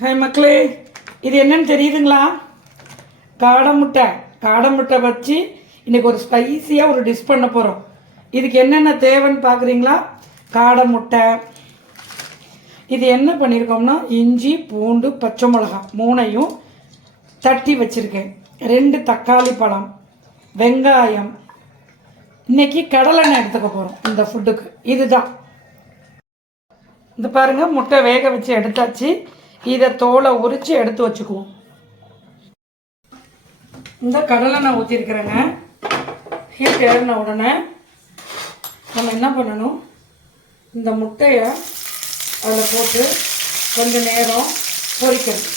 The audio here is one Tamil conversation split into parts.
ஹாய் மக்களே இது என்னன்னு தெரியுதுங்களா? காடை முட்டை. காடை முட்டை வச்சு இன்றைக்கி ஒரு ஸ்பைசியாக ஒரு டிஷ் பண்ண போகிறோம் இதுக்கு என்னென்ன தேவைன்னு பார்க்குறீங்களா காடை முட்டை. இது என்ன பண்ணியிருக்கோம்னா இஞ்சி பூண்டு பச்சை மிளகா மூணையும் தட்டி வச்சுருக்கேன். ரெண்டு தக்காளி பழம் வெங்காயம். இன்றைக்கி கடலெண்ணெய் எடுத்துக்க போகிறோம் இந்த ஃபுட்டுக்கு இதுதான். இந்த பாருங்கள் முட்டை வேக வச்சு எடுத்தாச்சு. இதை தோலை உரித்து எடுத்து வச்சுக்குவோம் இந்த கடலை நான் ஊற்றிருக்கிறேங்க ஹீட் ஏறின உடனே நம்ம என்ன பண்ணணும்? இந்த முட்டையை அதில் போட்டு கொஞ்ச நேரம் பொரிக்கணும்.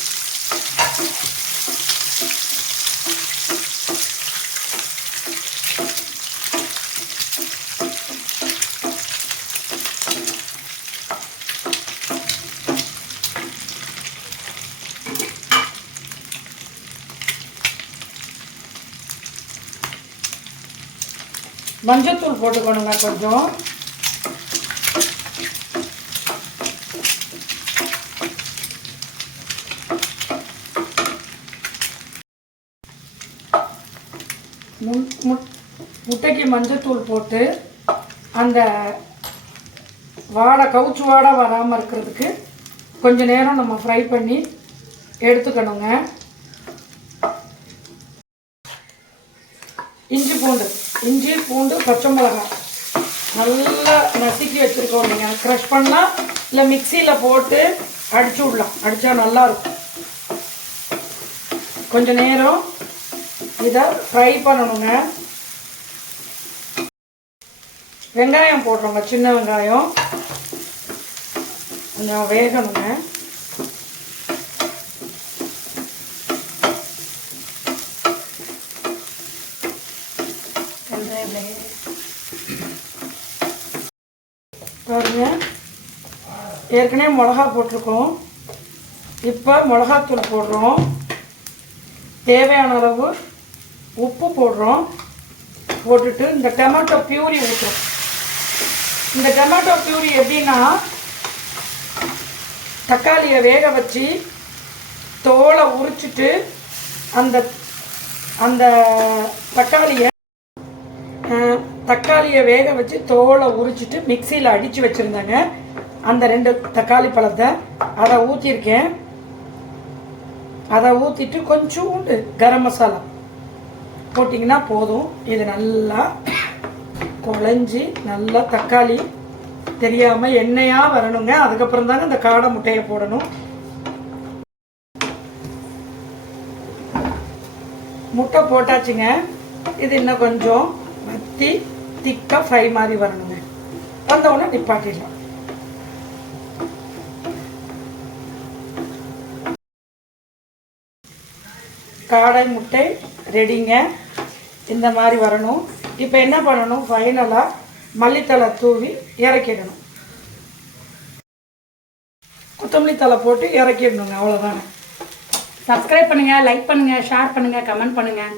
மஞ்சத்தூள் போட்டுக்கணுங்க கொஞ்சம். முட்டைக்கு மஞ்சத்தூள் போட்டு அந்த வாடை கவுச்சு வாடை வராமல் இருக்கிறதுக்கு கொஞ்சம் நேரம் நம்ம ஃப்ரை பண்ணி எடுத்துக்கணுங்க. இஞ்சி பூண்டு. இஞ்சி பூண்டு பச்சை மிளகாய். நல்லா நசுக்கி வச்சுருக்கோம் நீங்கள் க்ரஷ் பண்ணால் இல்லை மிக்சியில் போட்டு அடிச்சு விடலாம். அடித்தா நல்லாயிருக்கும். கொஞ்சம் நேரம் இதை ஃப்ரை பண்ணணுங்க. வெங்காயம் போடுறோங்க. சின்ன வெங்காயம். கொஞ்சம் வேகணுங்க. பாருங்க. ஏற்கனவே மிளகா போட்டிருக்கோம். இப்போ மிளகாத்தூள் போடுறோம். தேவையான அளவு உப்பு போடுறோம். போட்டுட்டு இந்த டொமேட்டோ பியூரி ஊற்றுறோம் இந்த டொமேட்டோ பியூரி எப்படின்னா தக்காளியை வேக வச்சு தோலை உரிச்சிட்டு அந்த அந்த தக்காளியை தக்காளியை வேக வச்சு தோலை உரிச்சிட்டு மிக்சியில் அடித்து வச்சுருந்தேங்க. அந்த ரெண்டு தக்காளி பழத்தை அதை ஊற்றிருக்கேன் அதை ஊற்றிட்டு கொஞ்சோண்டு கரம் மசாலா போட்டிங்கன்னா போதும். இது நல்லா குழஞ்சி நல்லா தக்காளி தெரியாமல் எண்ணெயாக வரணுங்க. அதுக்கப்புறம் தாங்க இந்த காடை முட்டையை போடணும். முட்டை போட்டாச்சுங்க. இது இன்னும் கொஞ்சம். வத்தி திக்காக ஃப்ரை மாதிரி வரணுங்க. வந்தவுடனே நிப்பாட்டிடலாம். காடை முட்டை ரெடிங்க. இந்த மாதிரி வரணும். இப்போ என்ன பண்ணணும்? ஃபைனலாக மல்லித்தலை தூவி இறக்கிடணும். கொத்தமல்லி தலை போட்டு இறக்கிடணுங்க அவ்வளோதானே சப்ஸ்கிரைப் பண்ணுங்கள் லைக் பண்ணுங்கள் ஷேர் பண்ணுங்கள் கமெண்ட் பண்ணுங்கள்